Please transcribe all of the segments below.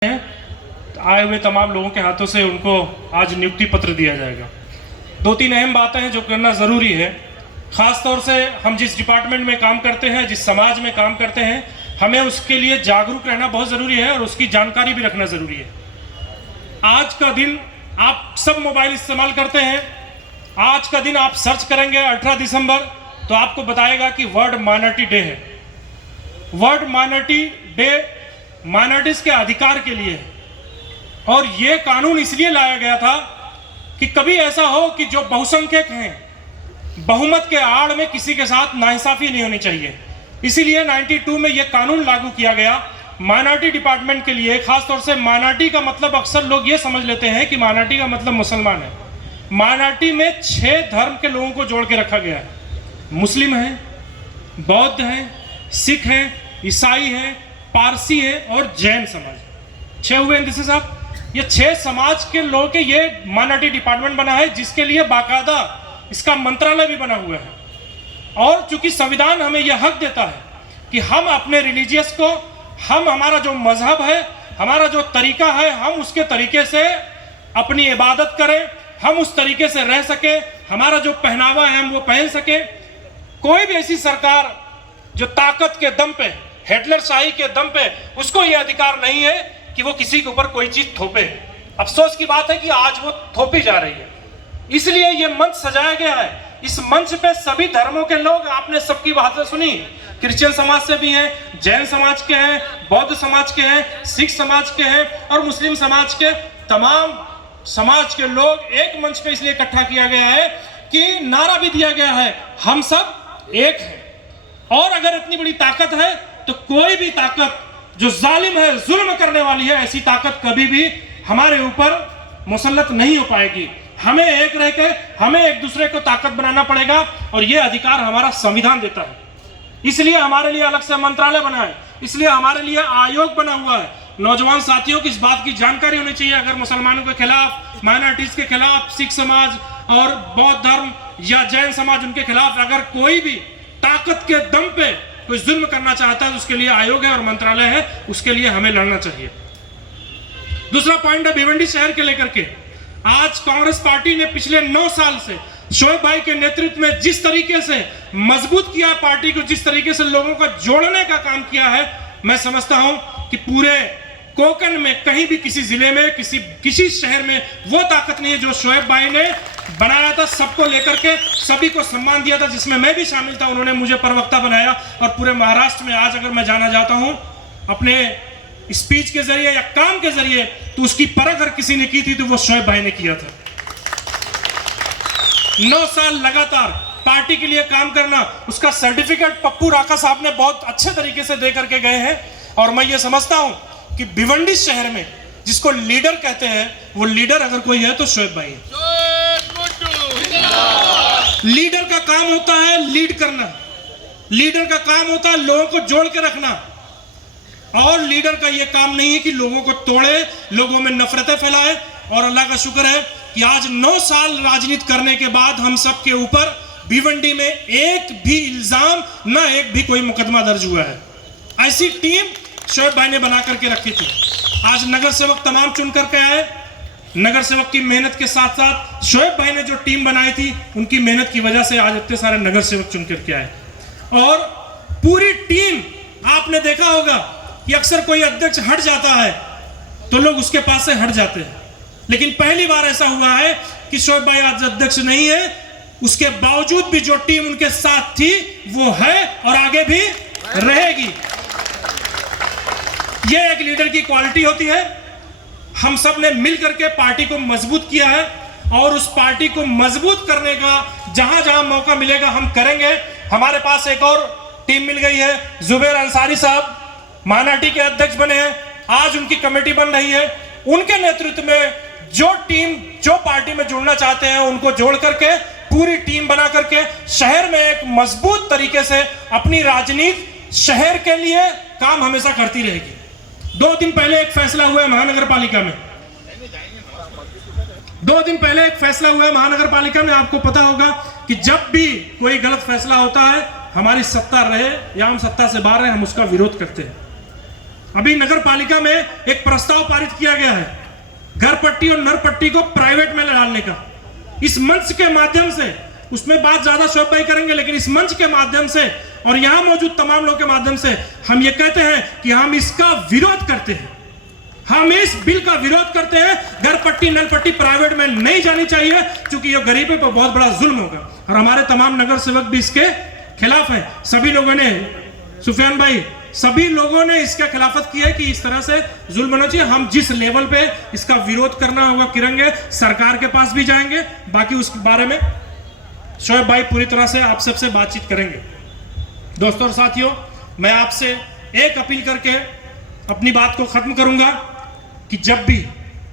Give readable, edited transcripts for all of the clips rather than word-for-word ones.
आए हुए तमाम लोगों के हाथों से उनको आज नियुक्ति पत्र दिया जाएगा। दो तीन अहम बातें हैं जो करना ज़रूरी है। ख़ास तौर से हम जिस डिपार्टमेंट में काम करते हैं, जिस समाज में काम करते हैं, हमें उसके लिए जागरूक रहना बहुत ज़रूरी है और उसकी जानकारी भी रखना ज़रूरी है। आज का दिन आप सब मोबाइल इस्तेमाल करते हैं। आज का दिन आप सर्च करेंगे 18 दिसंबर तो आपको बताएगा कि वर्ल्ड माइनॉरिटी डे है। वर्ल्ड माइनॉरिटी डे माइनॉरिटीज के अधिकार के लिए है और ये कानून इसलिए लाया गया था कि कभी ऐसा हो कि जो बहुसंख्यक हैं, बहुमत के आड़ में किसी के साथ नाइंसाफी नहीं होनी चाहिए। इसीलिए 92 में यह कानून लागू किया गया माइनॉरिटी डिपार्टमेंट के लिए। खासतौर से माइनॉरिटी का मतलब अक्सर लोग ये समझ लेते हैं कि माइनॉरिटी का मतलब मुसलमान है। माइनॉरिटी में 6 धर्म के लोगों को जोड़ के रखा गया है। मुस्लिम हैं, बौद्ध हैं, सिख हैं, ईसाई हैं, पारसी है और जैन समाज। 6 हुए हैं साहब। ये 6 समाज के लोगों के ये माइनॉरिटी डिपार्टमेंट बना है, जिसके लिए बाकायदा इसका मंत्रालय भी बना हुआ है। और चूंकि संविधान हमें यह हक देता है कि हम अपने रिलीजियस को, हमारा जो मजहब है, हमारा जो तरीका है, हम उसके तरीके से अपनी इबादत करें, हम उस तरीके से रह सके, हमारा जो पहनावा है हम वो पहन सके। कोई भी ऐसी सरकार जो ताकत के दम पे, हिटलर शाही के दम पे, उसको यह अधिकार नहीं है कि वो किसी के ऊपर कोई चीज थोपे। अफसोस की बात है कि आज वो थोपी जा रही है। इसलिए ये मंच सजाया गया है। इस मंच पे सभी धर्मों के लोग, आपने सबकी बातें सुनी, क्रिश्चियन समाज से भी हैं, जैन समाज के हैं, बौद्ध समाज के हैं, सिख समाज के हैं और मुस्लिम समाज के, तमाम समाज के लोग एक मंच पे इसलिए इकट्ठा किया गया है कि नारा भी दिया गया है, हम सब एक हैं। और अगर इतनी बड़ी ताकत है तो कोई भी ताकत जो जालिम है, जुल्म करने वाली है, ऐसी ताकत कभी भी हमारे ऊपर मुसल्लत नहीं हो पाएगी। हमें एक रह के, हमें एक दूसरे को ताकत बनाना पड़ेगा और यह अधिकार हमारा संविधान देता है। इसलिए हमारे लिए अलग से मंत्रालय बना है, इसलिए हमारे लिए आयोग बना हुआ है। नौजवान साथियों को इस बात की जानकारी होनी चाहिए, अगर मुसलमानों के खिलाफ, माइनॉरिटीज के खिलाफ, सिख समाज और बौद्ध धर्म या जैन समाज, उनके खिलाफ अगर कोई भी ताकत के दम पे कोई जुल्म करना चाहता है तो उसके लिए आयोग है और मंत्रालय है, उसके लिए हमें लड़ना चाहिए। दूसरा पॉइंट है भिवंडी शहर के लेकर के। आज कांग्रेस पार्टी ने पिछले 9 साल से शोएब भाई के नेतृत्व में जिस तरीके से मजबूत किया पार्टी को, जिस तरीके से लोगों को जोड़ने का काम किया है, मैं समझता हूं कि पूरे कोकन में कहीं भी किसी जिले में, किसी शहर में वो ताकत नहीं है जो शोएब भाई ने बनाया था। सबको लेकर के सभी को सम्मान दिया था, जिसमें मैं भी शामिल था। उन्होंने मुझे प्रवक्ता बनाया और पूरे महाराष्ट्र में आज अगर मैं जाना चाहता हूं अपने स्पीच के जरिए या काम के जरिए, तो उसकी परख अगर किसी ने की थी तो वो शोएब भाई ने किया था। 9 साल लगातार पार्टी के लिए काम करना, उसका सर्टिफिकेट पप्पू राका साहब ने बहुत अच्छे तरीके से दे करके गए हैं। और मैं ये समझता हूं कि भिवंडी शहर में जिसको लीडर कहते हैं, वो लीडर अगर कोई है तो शोएब भाई है। लीडर का काम होता है लीड करना, लीडर का काम होता है लोगों को जोड़ के रखना, और लीडर का यह काम नहीं है कि लोगों को तोड़े, लोगों में नफरतें फैलाए। और अल्लाह का शुक्र है कि आज 9 साल राजनीति करने के बाद हम सब के ऊपर भिवंडी में एक भी इल्जाम, ना एक भी कोई मुकदमा दर्ज हुआ है। ऐसी टीम शोएब भाई ने बना करके रखी थी। आज नगर सेवक तमाम चुन करके आए। नगर सेवक की मेहनत के साथ साथ शोएब भाई ने जो टीम बनाई थी, उनकी मेहनत की वजह से आज इतने सारे नगर सेवक चुन करके आए। और पूरी टीम, आपने देखा होगा कि अक्सर कोई अध्यक्ष हट जाता है तो लोग उसके पास से हट जाते हैं, लेकिन पहली बार ऐसा हुआ है कि शोएब भाई आज अध्यक्ष नहीं है, उसके बावजूद भी जो टीम उनके साथ थी वो है और आगे भी रहेगी। यह एक लीडर की क्वालिटी होती है। हम सब ने मिलकर के पार्टी को मजबूत किया है और उस पार्टी को मजबूत करने का जहां जहां मौका मिलेगा हम करेंगे। हमारे पास एक और टीम मिल गई है, जुबेर अंसारी साहब माइनॉरिटी के अध्यक्ष बने हैं, आज उनकी कमेटी बन रही है। उनके नेतृत्व में जो टीम, जो पार्टी में जुड़ना चाहते हैं, उनको जोड़ करके पूरी टीम बना करके शहर में एक मजबूत तरीके से अपनी राजनीति शहर के लिए काम हमेशा करती रहेगी। 2 दिन पहले एक फैसला हुआ है महानगर पालिका में, 2 दिन पहले एक फैसला हुआ है महानगर पालिका में। आपको पता होगा कि जब भी कोई गलत फैसला होता है, हमारी सत्ता रहे या हम सत्ता से बाहर रहे, हम उसका विरोध करते हैं। अभी नगर पालिका में एक प्रस्ताव पारित किया गया है घर पट्टी और नर पट्टी को प्राइवेट में डालने का। इस मंच के माध्यम से, उसमें बात ज्यादा शोभ भाई करेंगे, लेकिन इस मंच के माध्यम से और यहां मौजूद तमाम लोगों के माध्यम से हम ये कहते हैं कि हम इसका विरोध करते हैं। हम इस बिल का विरोध करते हैं। घर पट्टी नल पट्टी प्राइवेट में नहीं जानी चाहिए, क्योंकि ये गरीबों पर बहुत बड़ा जुल्म होगा और हमारे तमाम नगर सेवक भी इसके खिलाफ हैं। सभी लोगों ने, सुफियान भाई, सभी लोगों ने इसका खिलाफत की है कि इस तरह से जुल्म होना चाहिए। हम जिस लेवल पे इसका विरोध करना होगा करेंगे, सरकार के पास भी जाएंगे, बाकी उस बारे में शोएब भाई पूरी तरह से आप सबसे बातचीत करेंगे। दोस्तों और साथियों, मैं आपसे एक अपील करके अपनी बात को खत्म करूंगा कि जब भी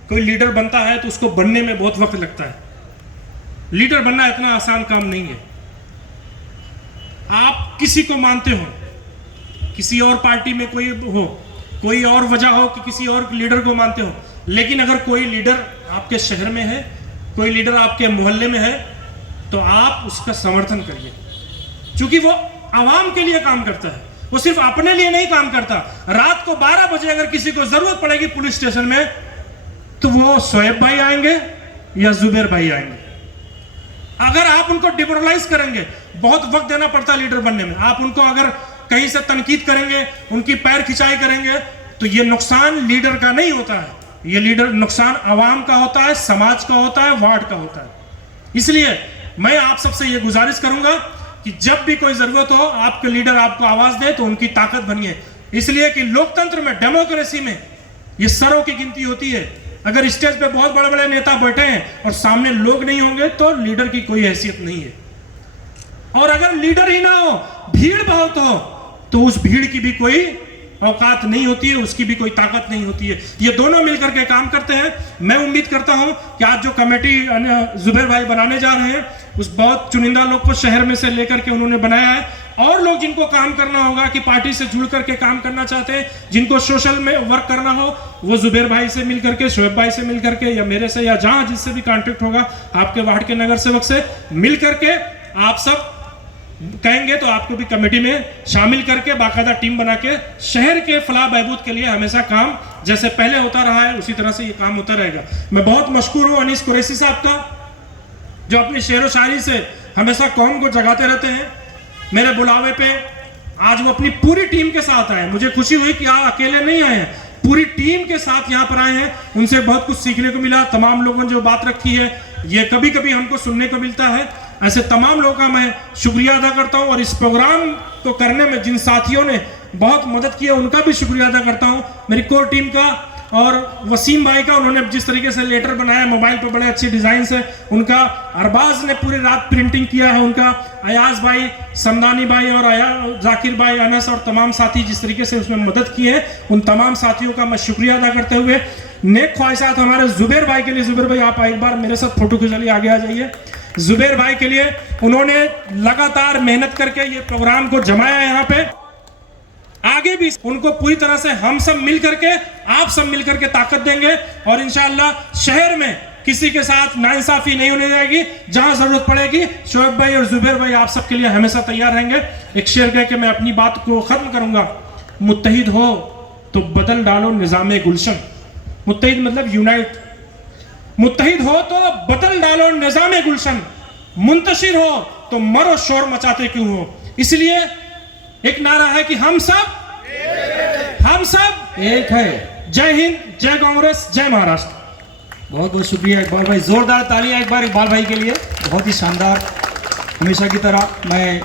कोई लीडर बनता है तो उसको बनने में बहुत वक्त लगता है। लीडर बनना इतना आसान काम नहीं है। आप किसी को मानते हो, किसी और पार्टी में कोई हो, कोई और वजह हो कि किसी और लीडर को मानते हो, लेकिन अगर कोई लीडर आपके शहर में है, कोई लीडर आपके मोहल्ले में है, तो आप उसका समर्थन करिए, क्योंकि वो आवाम के लिए काम करता है। वो सिर्फ अपने लिए नहीं काम करता। रात को 12 बजे अगर किसी को जरूरत पड़ेगी पुलिस स्टेशन में, तो वो शोएब भाई आएंगे या जुबेर भाई आएंगे। अगर आप उनको डिमोरलाइज करेंगे, बहुत वक्त देना पड़ता है लीडर बनने में, आप उनको अगर कहीं से तनकीद करेंगे, उनकी पैर खिंचाई करेंगे, तो ये नुकसान लीडर का नहीं होता है, ये लीडर नुकसान आवाम का होता है, समाज का होता है, वार्ड का होता है। इसलिए मैं आप सबसे ये गुजारिश करूंगा कि जब भी कोई जरूरत हो, आपके लीडर आपको आवाज दे तो उनकी ताकत बनिए। इसलिए कि लोकतंत्र में, डेमोक्रेसी में ये सरों की गिनती होती है। अगर स्टेज पे बहुत बड़े बड़े नेता बैठे हैं और सामने लोग नहीं होंगे तो लीडर की कोई हैसियत नहीं है। और अगर लीडर ही ना हो, भीड़ बहुत हो, तो उस भीड़ की भी कोई औकात नहीं होती है, उसकी भी कोई ताकत नहीं होती है। ये दोनों मिलकर के काम करते हैं। मैं उम्मीद करता हूं कि आज जो कमेटी जुबेर भाई बनाने जा रहे हैं, उस बहुत चुनिंदा लोग को शहर में से लेकर के उन्होंने बनाया है। और लोग जिनको काम करना होगा, कि पार्टी से जुड़ करके काम करना चाहते हैं, जिनको सोशल में वर्क करना हो, वो जुबेर भाई से मिल करके, शोएब भाई से मिल करके, या मेरे से, या जहां जिससे भी कांटेक्ट होगा, आपके वार्ड के नगर सेवक से मिल करके आप सब कहेंगे तो आपको भी कमेटी में शामिल करके बाकायदा टीम बना के शहर के फलाह बहबूद के लिए हमेशा काम जैसे पहले होता रहा है, उसी तरह से ये काम होता रहेगा। मैं बहुत मशहूर हूँ अनीस कुरैशी साहब का, जो अपनी शेर व शायरी से हमेशा कौम को जगाते रहते हैं। मेरे बुलावे पे आज वो अपनी पूरी टीम के साथ आए। मुझे खुशी हुई कि आप अकेले नहीं आए हैं, पूरी टीम के साथ यहाँ पर आए हैं। उनसे बहुत कुछ सीखने को मिला। तमाम लोगों ने जो बात रखी है, ये कभी कभी हमको सुनने को मिलता है। ऐसे तमाम लोगों का मैं शुक्रिया अदा करता हूं, और इस प्रोग्राम को करने में जिन साथियों ने बहुत मदद की है, उनका भी शुक्रिया अदा करता हूं। मेरी कोर टीम का और वसीम भाई का, उन्होंने जिस तरीके से लेटर बनाया मोबाइल पे, बड़े अच्छे डिजाइन से, उनका अरबाज ने पूरी रात प्रिंटिंग किया है, उनका अयाज भाई, समदानी भाई और जाकिर भाई, अनस और तमाम साथी जिस तरीके से उसमें मदद की है, उन तमाम साथियों का मैं शुक्रिया अदा करते हुए नेक ख्वाहिशात हमारे जुबेर भाई के लिए। जुबेर भाई आप एक बार मेरे साथ फोटो खिंचा लिए आगे आ जाइए। जुबेर भाई के लिए उन्होंने लगातार मेहनत करके ये प्रोग्राम को जमाया यहाँ पे। आगे भी उनको पूरी तरह से हम सब मिल करके, आप सब मिल करके ताकत देंगे, और इंशाअल्लाह शहर में किसी के साथ नाइंसाफी नहीं होने जाएगी। जहां जरूरत पड़ेगी, शोएब भाई और जुबेर भाई आप सबके लिए हमेशा तैयार रहेंगे। एक शेर कह के मैं अपनी बात को खत्म करूंगा। मुत्तहिद हो तो बदल डालो निजामे गुलशन। मुत्तहिद मतलब यूनाइट। मुत्तहिद हो तो बदल डालो निजामे गुलशन। मुंतशिर हो तो मरो शोर मचाते क्यों हो। इसलिए एक नारा है कि हम सब एक है। जय हिंद, जय कांग्रेस, जय महाराष्ट्र। बहुत बहुत शुक्रिया इकबाल भाई। जोरदार तालियां एक बार इकबाल भाई के लिए। बहुत ही शानदार। हमेशा की तरह मैं